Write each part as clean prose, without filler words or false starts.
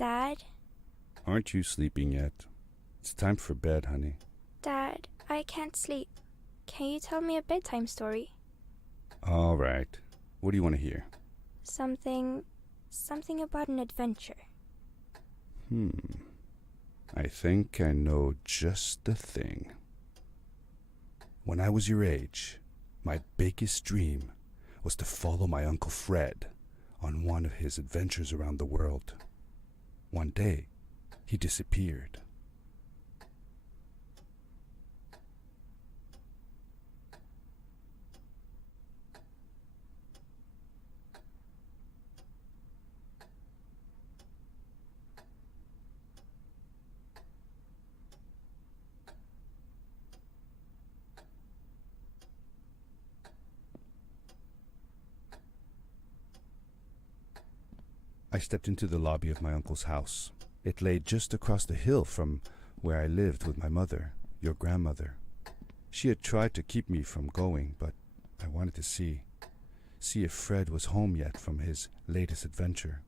Dad? Aren't you sleeping yet? It's time for bed, honey. Dad, I can't sleep. Can you tell me a bedtime story? All right. What do you want to hear? Something about an adventure. I think I know just the thing. When I was your age, my biggest dream was to follow my Uncle Fred on one of his adventures around the world. One day, he disappeared. I stepped into the lobby of my uncle's house. It lay just across the hill from where I lived with my mother, your grandmother. She had tried to keep me from going, but I wanted to see if Fred was home yet from his latest adventure.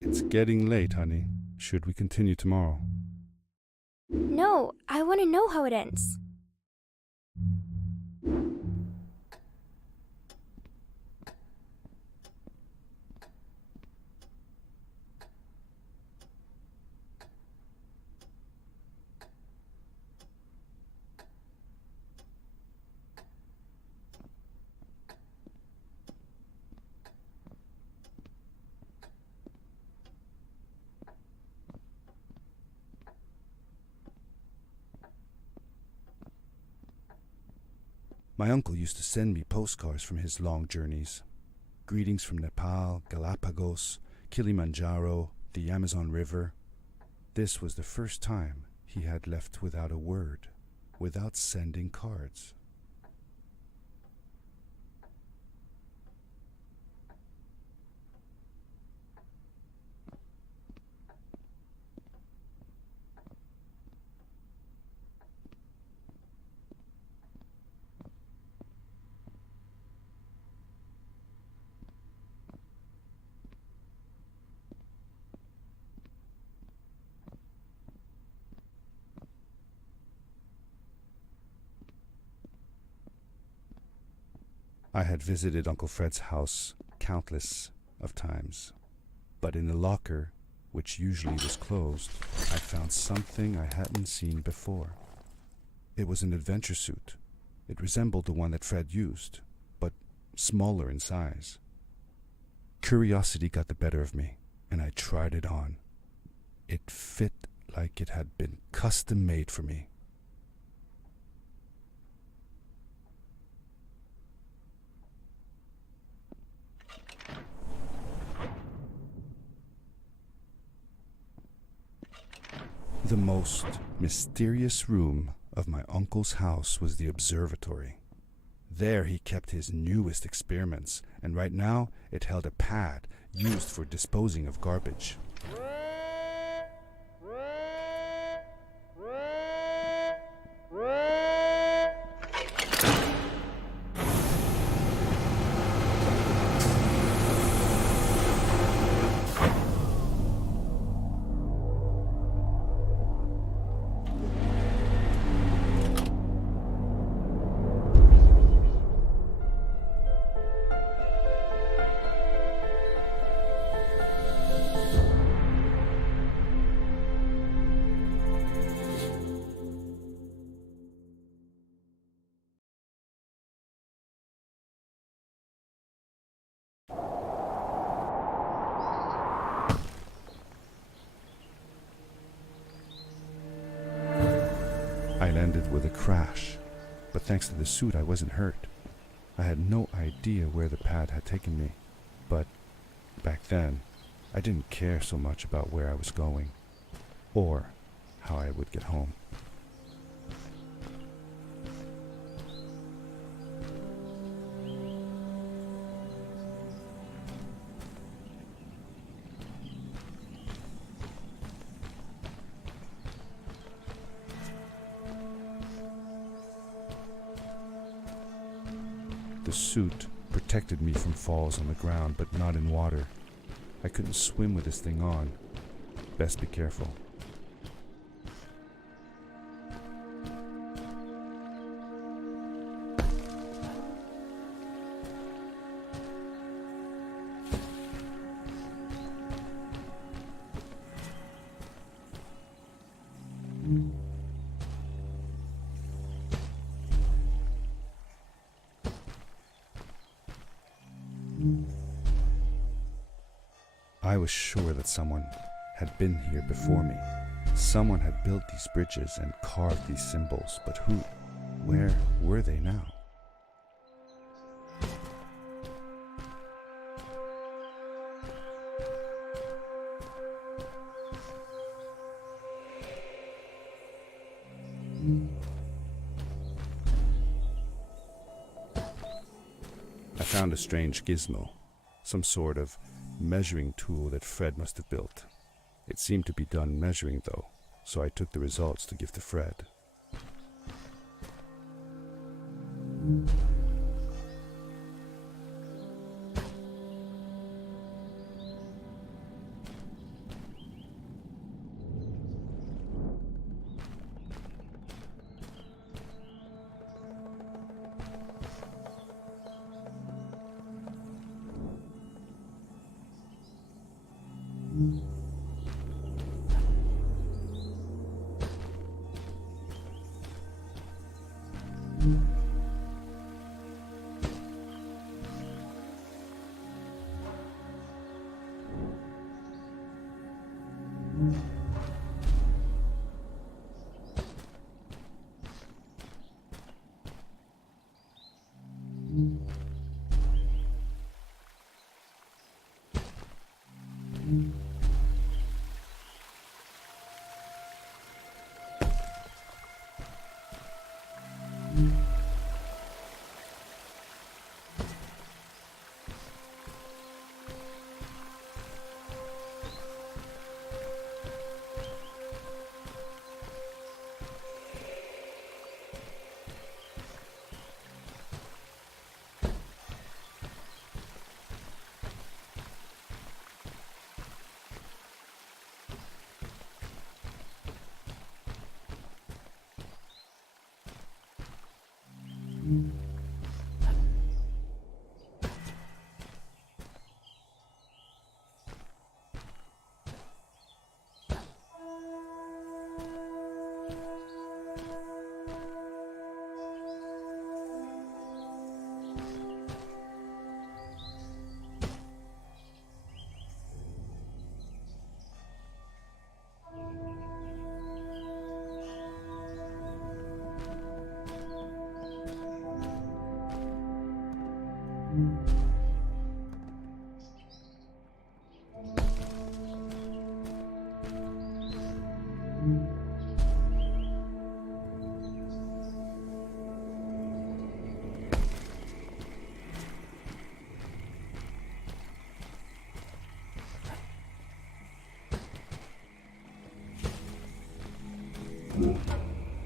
It's getting late, honey. Should we continue tomorrow? No, I want to know how it ends. My uncle used to send me postcards from his long journeys. Greetings from Nepal, Galapagos, Kilimanjaro, the Amazon River. This was the first time he had left without a word, without sending cards. I had visited Uncle Fred's house countless of times, but in the locker, which usually was closed, I found something I hadn't seen before. It was an adventure suit. It resembled the one that Fred used, but smaller in size. Curiosity got the better of me, and I tried it on. It fit like it had been custom made for me. The most mysterious room of my uncle's house was the observatory. There he kept his newest experiments, and right now it held a pad used for disposing of garbage. I landed with a crash, but thanks to the suit I wasn't hurt. I had no idea where the pad had taken me, but back then I didn't care so much about where I was going, or how I would get home. The suit protected me from falls on the ground, but not in water. I couldn't swim with this thing on. Best be careful. I was sure that someone had been here before me. Someone had built these bridges and carved these symbols, but who? Where were they now? I found a strange gizmo, some sort of measuring tool that Fred must have built. It seemed to be done measuring though, so I took the results to give to Fred.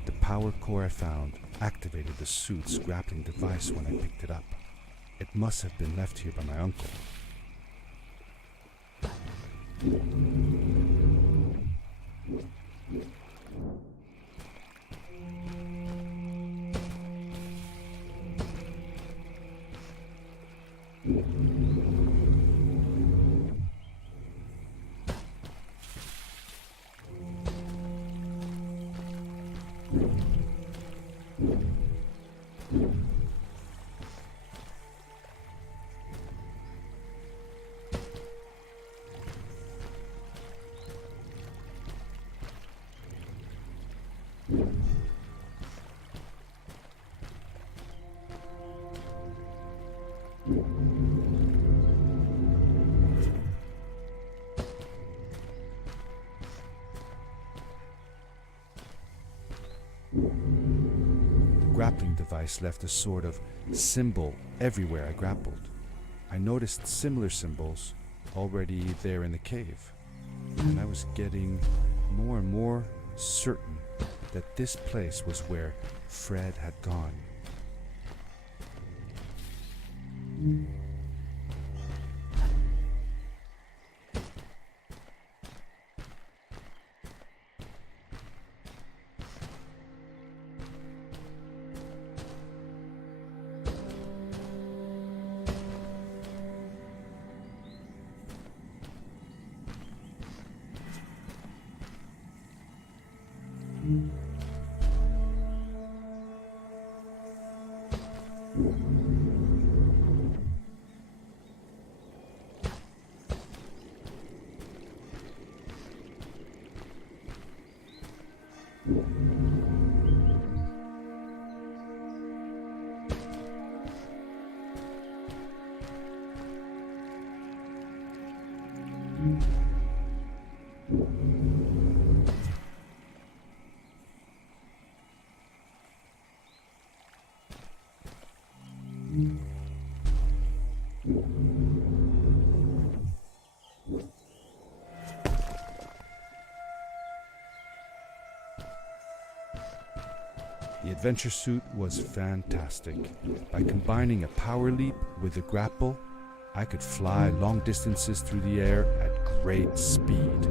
The power core I found activated the suit's grappling device when I picked it up. It must have been left here by my uncle. The grappling device left a sort of symbol everywhere I grappled. I noticed similar symbols already there in the cave, and I was getting more and more certain that this place was where Fred had gone. The adventure suit was fantastic. By combining a power leap with a grapple, I could fly long distances through the air at great speed.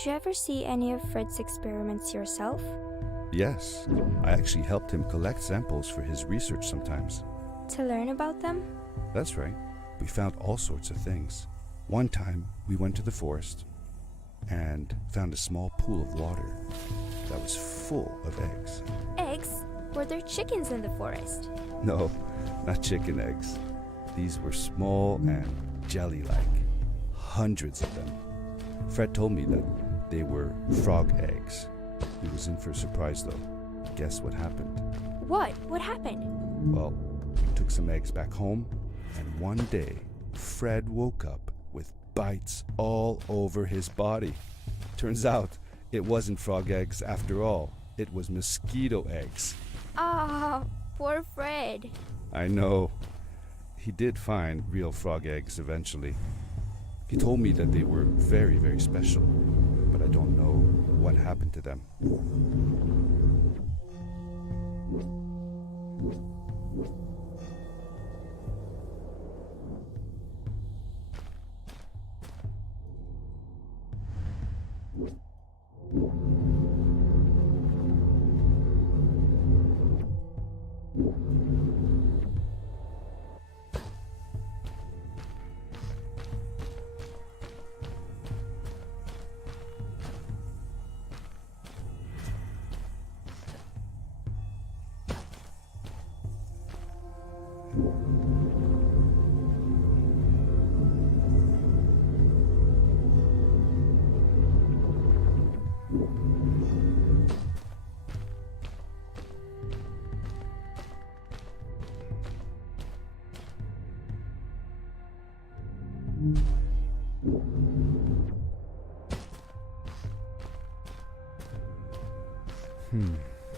Did you ever see any of Fred's experiments yourself? Yes, I actually helped him collect samples for his research sometimes. To learn about them? That's right. We found all sorts of things. One time, we went to the forest and found a small pool of water that was full of eggs. Eggs? Were there chickens in the forest? No, not chicken eggs. These were small and jelly-like. Hundreds of them. Fred told me that they were frog eggs. He was in for a surprise though. Guess what happened? What? What happened? Well, he took some eggs back home, and one day, Fred woke up with bites all over his body. Turns out, it wasn't frog eggs after all. It was mosquito eggs. Ah, poor Fred. I know. He did find real frog eggs eventually. He told me that they were very, very special, but I don't know what happened to them.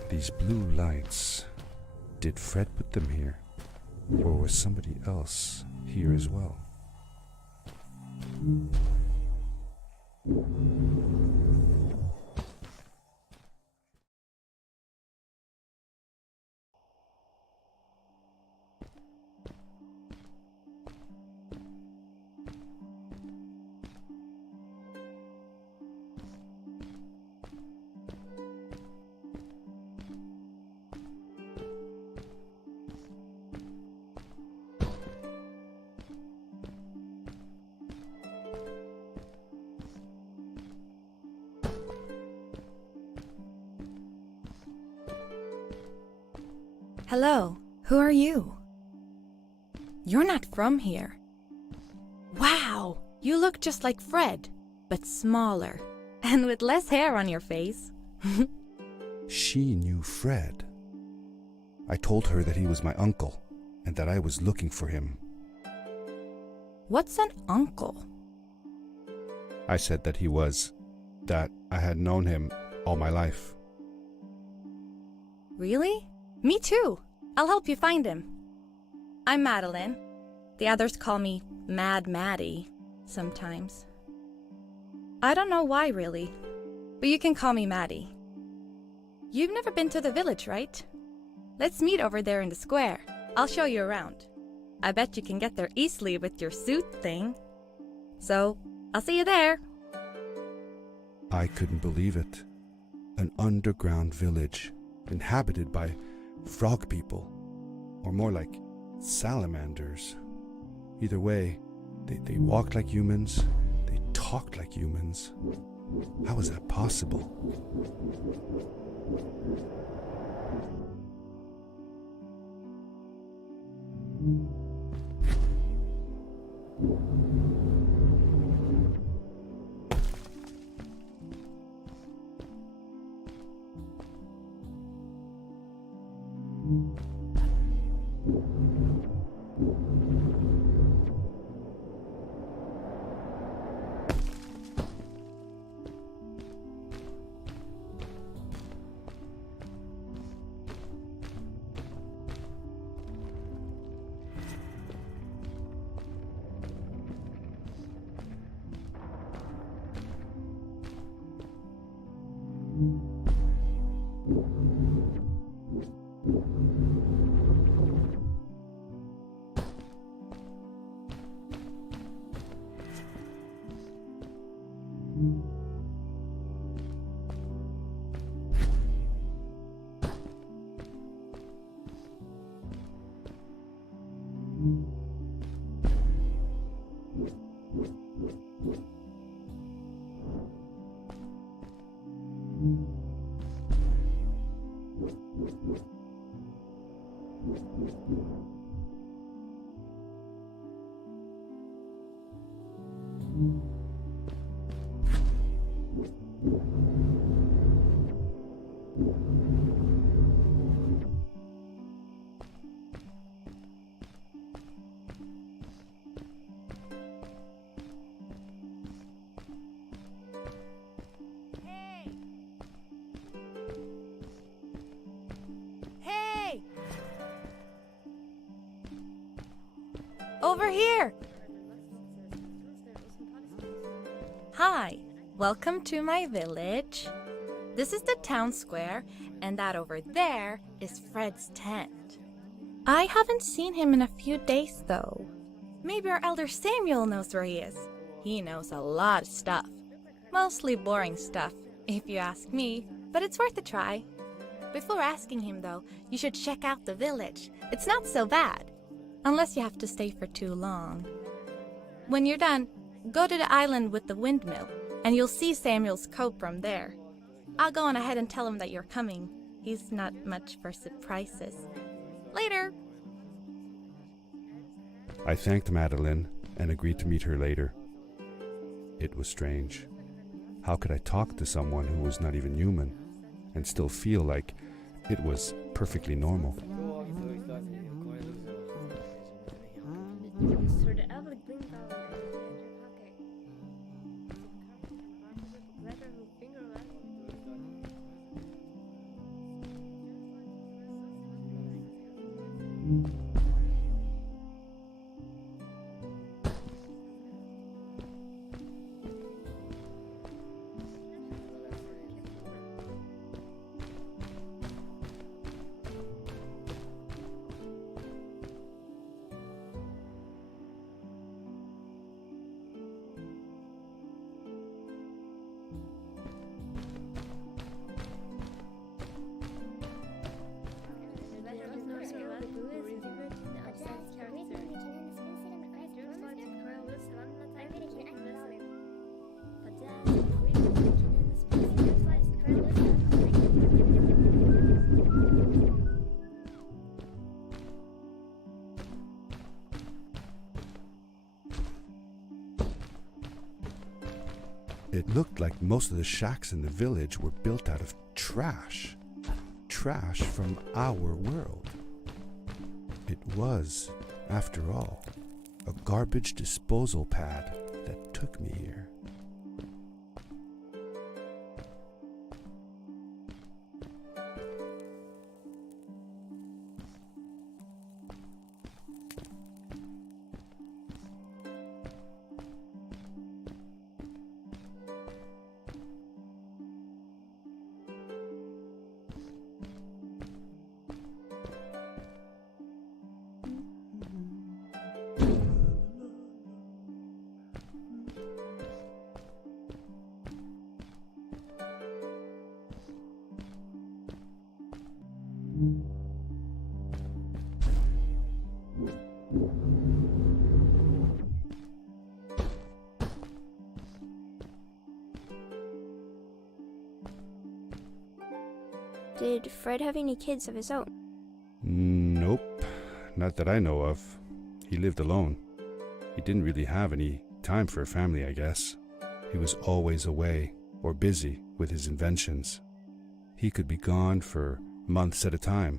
These blue lights. Did Fred put them here? Or was somebody else here as well? Hello, who are you? You're not from here. Wow, you look just like Fred, but smaller, and with less hair on your face. She knew Fred. I told her that he was my uncle, and that I was looking for him. What's an uncle? I said that that I had known him all my life. Really? Me too. I'll help you find him. I'm Madeline. The others call me Mad Maddie sometimes. I don't know why really, but you can call me Maddie. You've never been to the village, right? Let's meet over there in the square. I'll show you around. I bet you can get there easily with your suit thing. So, I'll see you there. I couldn't believe it. An underground village inhabited by frog people, or more like salamanders. Either way, they walked like humans, they talked like humans. How is that possible? Over here! Hi, welcome to my village. This is the town square, and that over there is Fred's tent. I haven't seen him in a few days though. Maybe our elder Samuel knows where he is. He knows a lot of stuff. Mostly boring stuff, if you ask me, but it's worth a try. Before asking him though, you should check out the village. It's not so bad. Unless you have to stay for too long. When you're done, go to the island with the windmill, and you'll see Samuel's cove from there. I'll go on ahead and tell him that you're coming. He's not much for surprises. Later! I thanked Madeline and agreed to meet her later. It was strange. How could I talk to someone who was not even human and still feel like it was perfectly normal? It looked like most of the shacks in the village were built out of trash. Trash from our world. It was, after all, a garbage disposal pad that took me here. Did Fred have any kids of his own? Nope, not that I know of. He lived alone. He didn't really have any time for a family, I guess. He was always away or busy with his inventions. He could be gone for months at a time.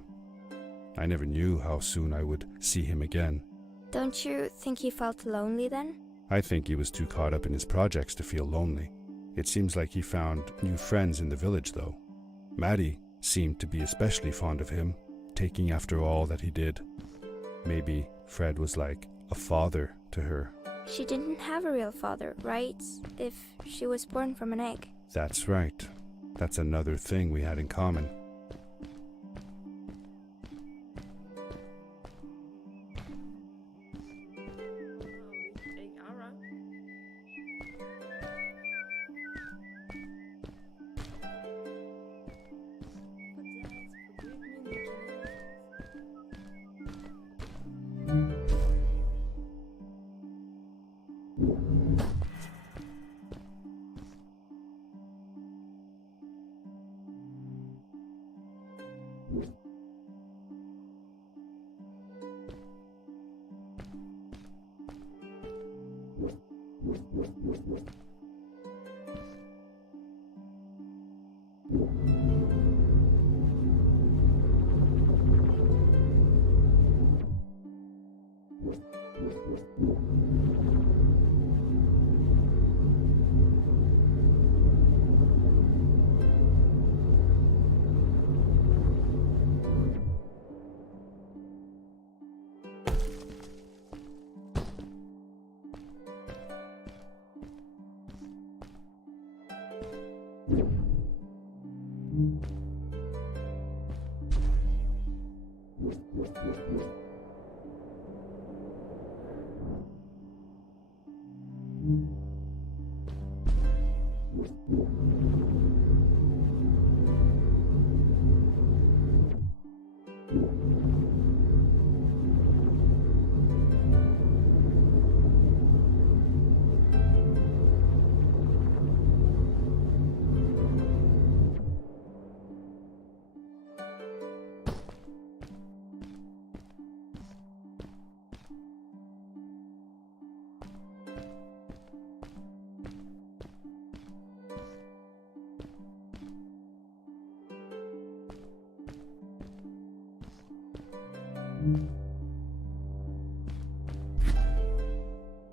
I never knew how soon I would see him again. Don't you think he felt lonely then? I think he was too caught up in his projects to feel lonely. It seems like he found new friends in the village, though. Maddie seemed to be especially fond of him, taking after all that he did. Maybe Fred was like a father to her. She didn't have a real father, right? If she was born from an egg. That's right. That's another thing we had in common.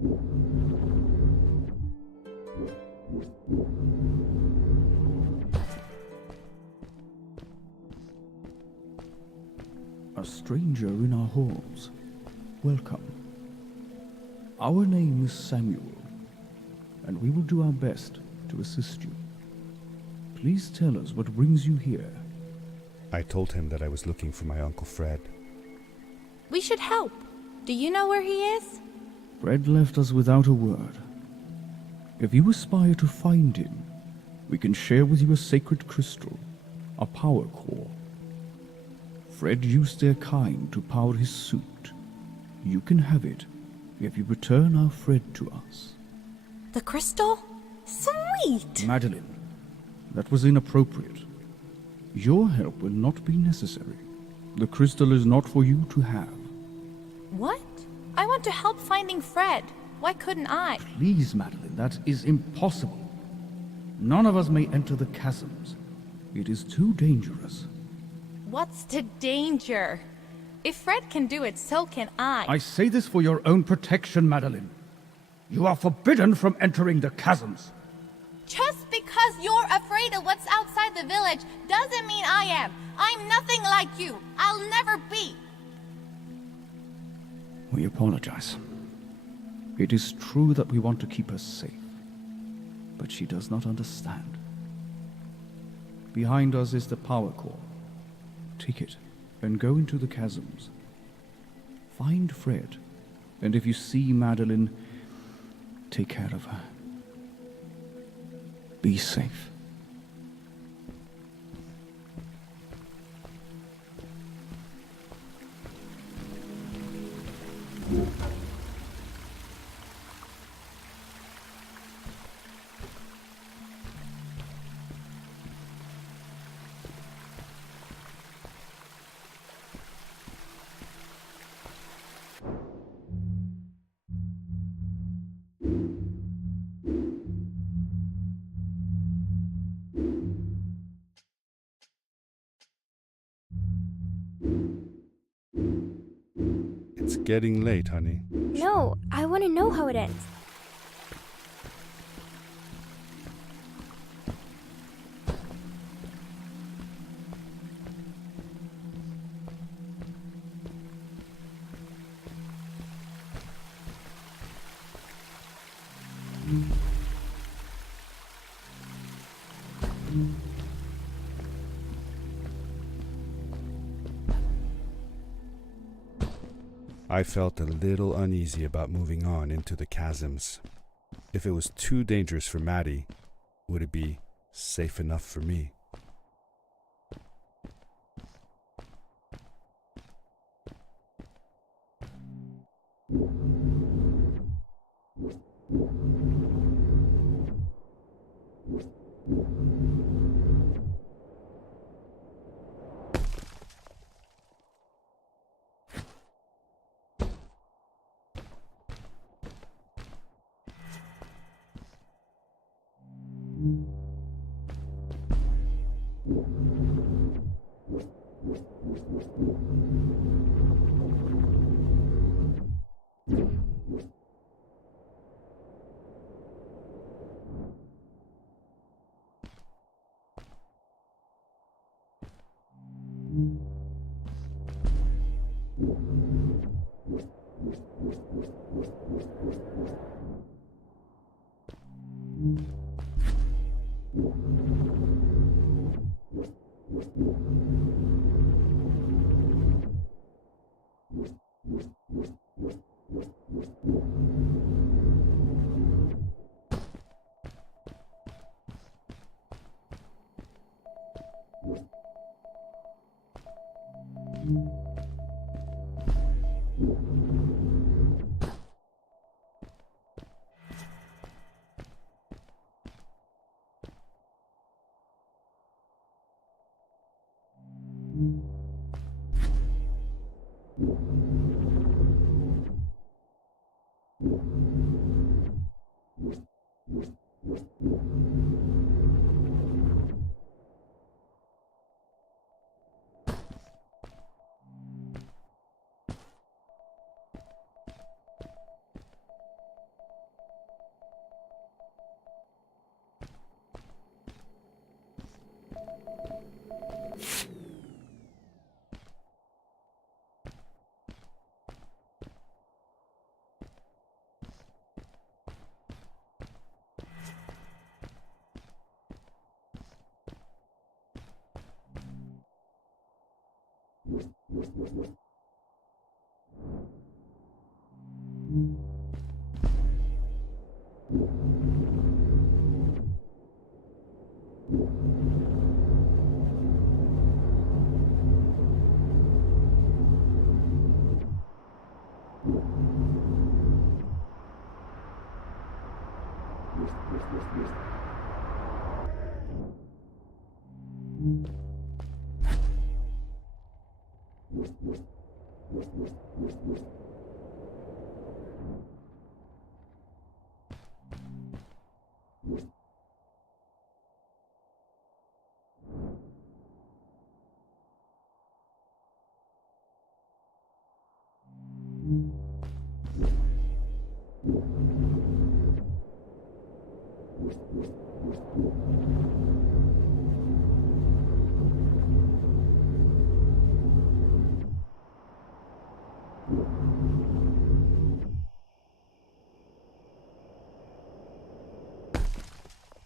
A stranger in our halls. Welcome. Our name is Samuel, and we will do our best to assist you. Please tell us what brings you here. I told him that I was looking for my Uncle Fred. We should help. Do you know where he is? Fred left us without a word. If you aspire to find him, we can share with you a sacred crystal, a power core. Fred used their kind to power his suit. You can have it if you return our Fred to us. The crystal? Sweet! Madeline, that was inappropriate. Your help will not be necessary. The crystal is not for you to have. What? I want to help finding Fred. Why couldn't I? Please, Madeline, that is impossible. None of us may enter the chasms. It is too dangerous. What's the danger? If Fred can do it, so can I. I say this for your own protection, Madeline. You are forbidden from entering the chasms. Just because you're afraid of what's outside the village doesn't mean I am. I'm nothing like you. I'll never be. We apologize. It is true that we want to keep her safe, but she does not understand. Behind us is the power core. Take it and go into the chasms. Find Fred, and if you see Madeline, take care of her. Be safe. It's getting late, honey. No, I want to know how it ends. I felt a little uneasy about moving on into the chasms. If it was too dangerous for Maddie, would it be safe enough for me?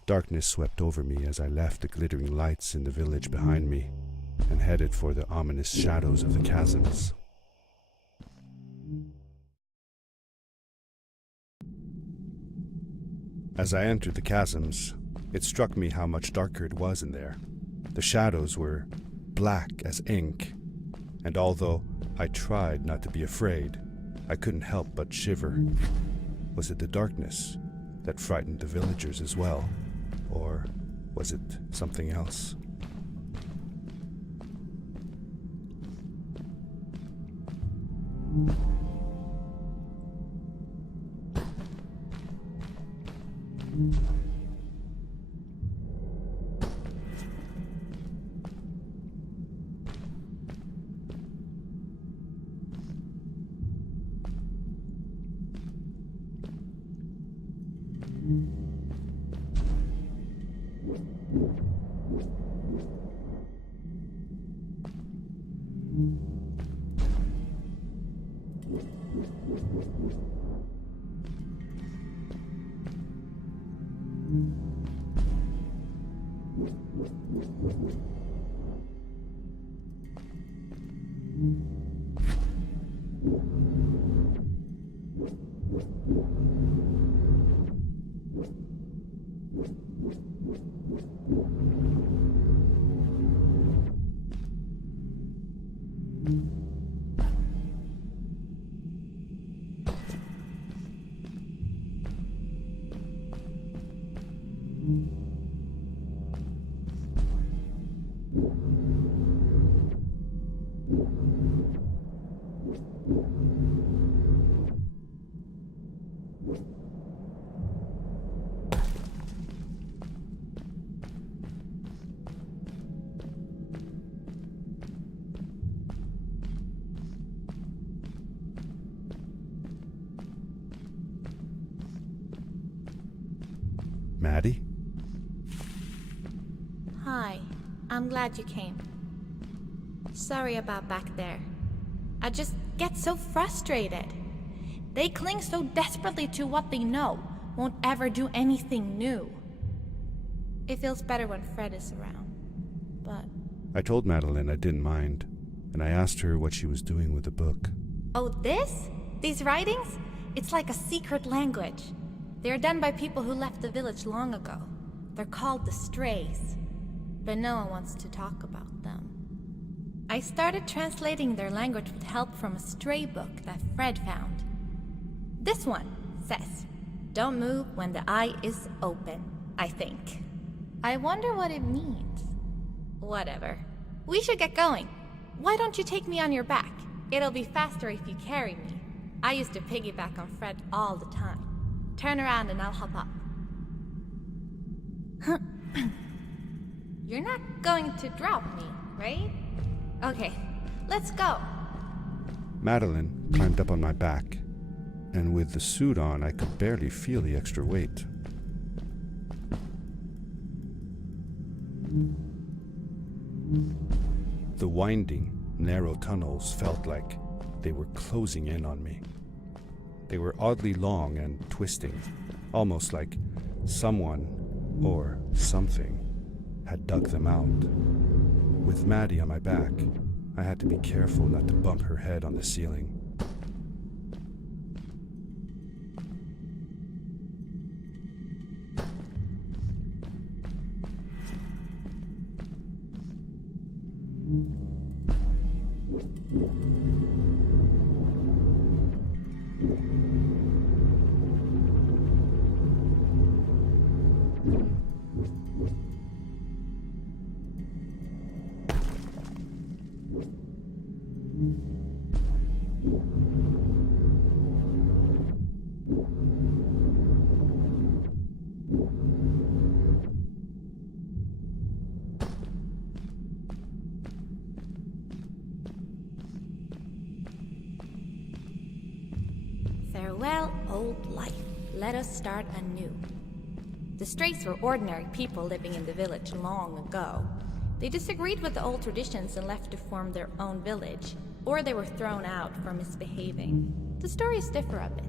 Darkness swept over me as I left the glittering lights in the village behind me and headed for the ominous shadows of the chasms. As I entered the chasms, it struck me how much darker it was in there. The shadows were black as ink, and although I tried not to be afraid, I couldn't help but shiver. Was it the darkness that frightened the villagers as well? Or was it something else? Maddie? Hi, I'm glad you came. Sorry about back there. I just get so frustrated. They cling so desperately to what they know, won't ever do anything new. It feels better when Fred is around, but... I told Madeline I didn't mind, and I asked her what she was doing with the book. Oh, this? These writings? It's like a secret language. They are done by people who left the village long ago. They're called the Strays, but no one wants to talk about them. I started translating their language with help from a stray book that Fred found. This one says, "Don't move when the eye is open," I think. I wonder what it means. Whatever. We should get going. Why don't you take me on your back? It'll be faster if you carry me. I used to piggyback on Fred all the time. Turn around and I'll hop up. You're not going to drop me, right? Okay, let's go. Madeline climbed up on my back, and with the suit on, I could barely feel the extra weight. The winding, narrow tunnels felt like they were closing in on me. They were oddly long and twisting, almost like someone or something had dug them out. With Maddie on my back, I had to be careful not to bump her head on the ceiling. Farewell, old life. Let us start anew. The Strays were ordinary people living in the village long ago. They disagreed with the old traditions and left to form their own village, or they were thrown out for misbehaving. The stories differ a bit.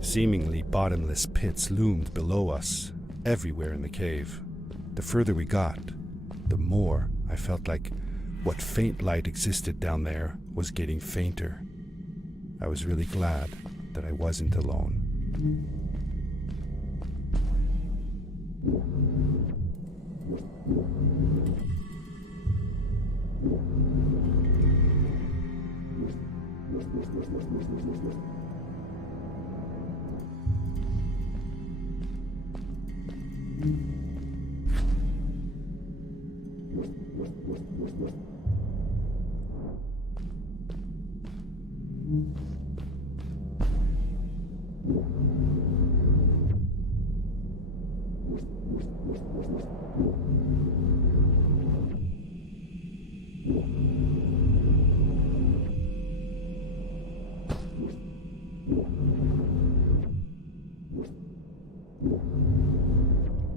Seemingly bottomless pits loomed below us, everywhere in the cave. The further we got, the more I felt like what faint light existed down there was getting fainter. I was really glad that I wasn't alone.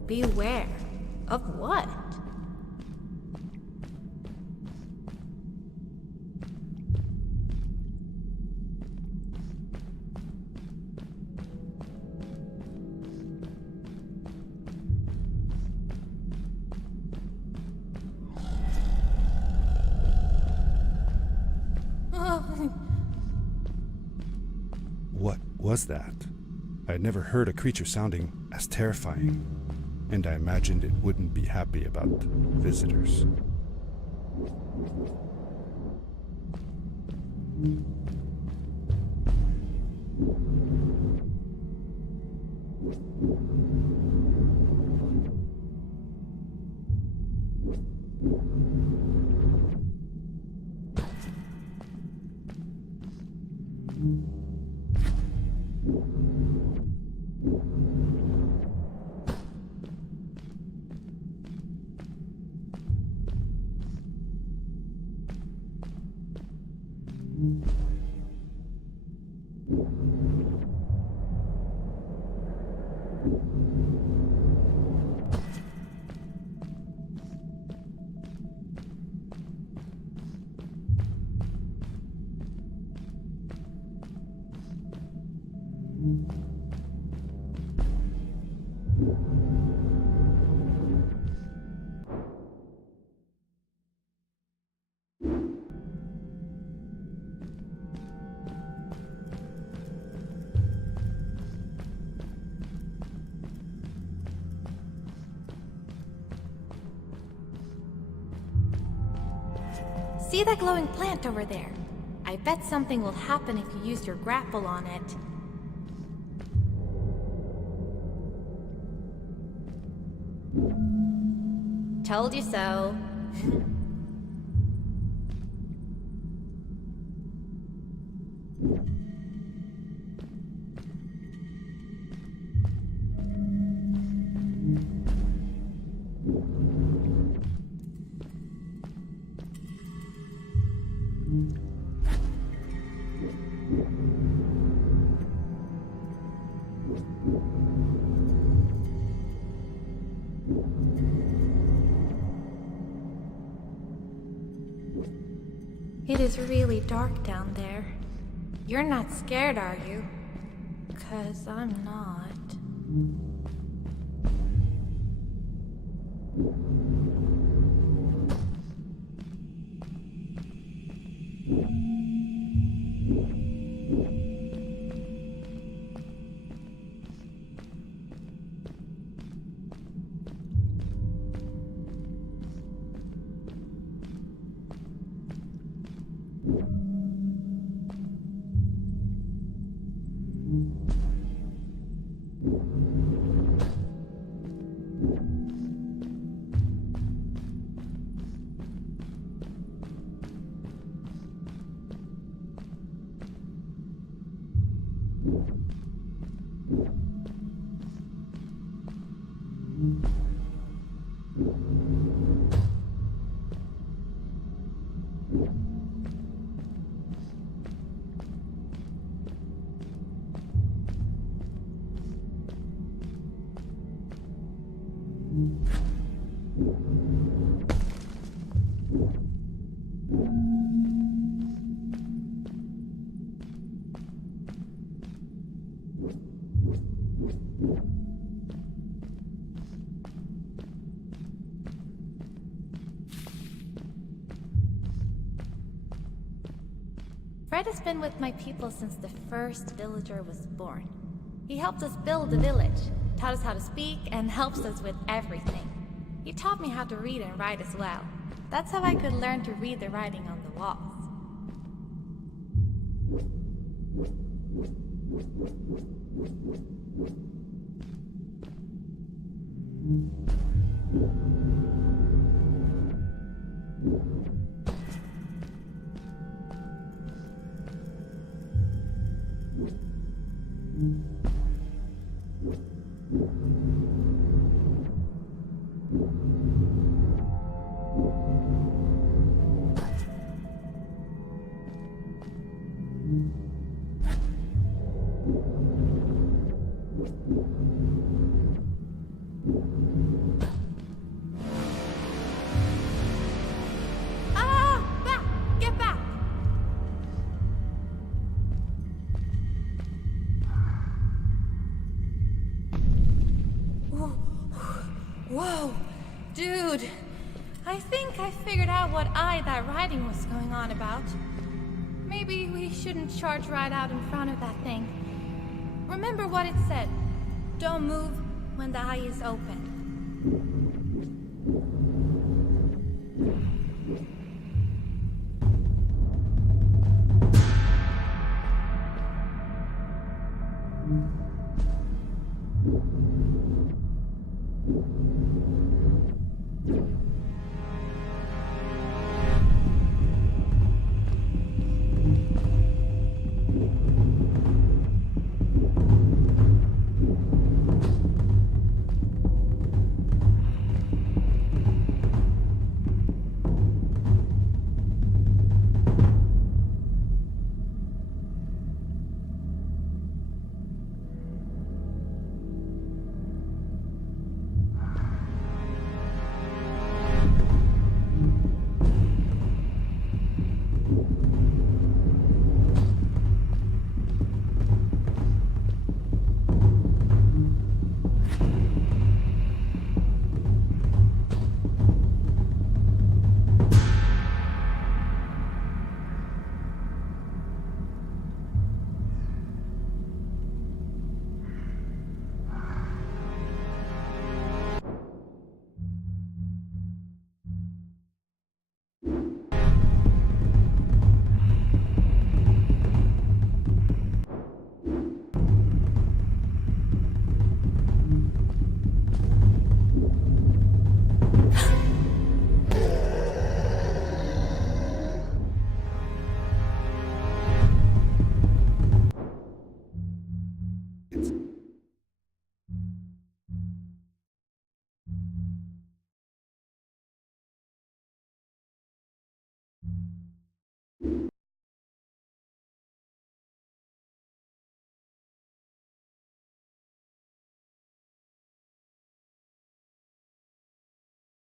Beware of what? What was that? I had never heard a creature sounding as terrifying, and I imagined it wouldn't be happy about visitors. See that glowing plant over there? I bet something will happen if you use your grapple on it. Told you so. It is really dark down there. You're not scared, are you? 'Cause I'm not. Fred has been with my people since the first villager was born. He helped us build the village, taught us how to speak, and helps us with everything. He taught me how to read and write as well. That's how I could learn to read the writing on the walls. Get back! Whoa, dude. I think I figured out what that writing was going on about. Maybe we shouldn't charge right out in front of that thing. Remember what it said. Don't move when the eye is open.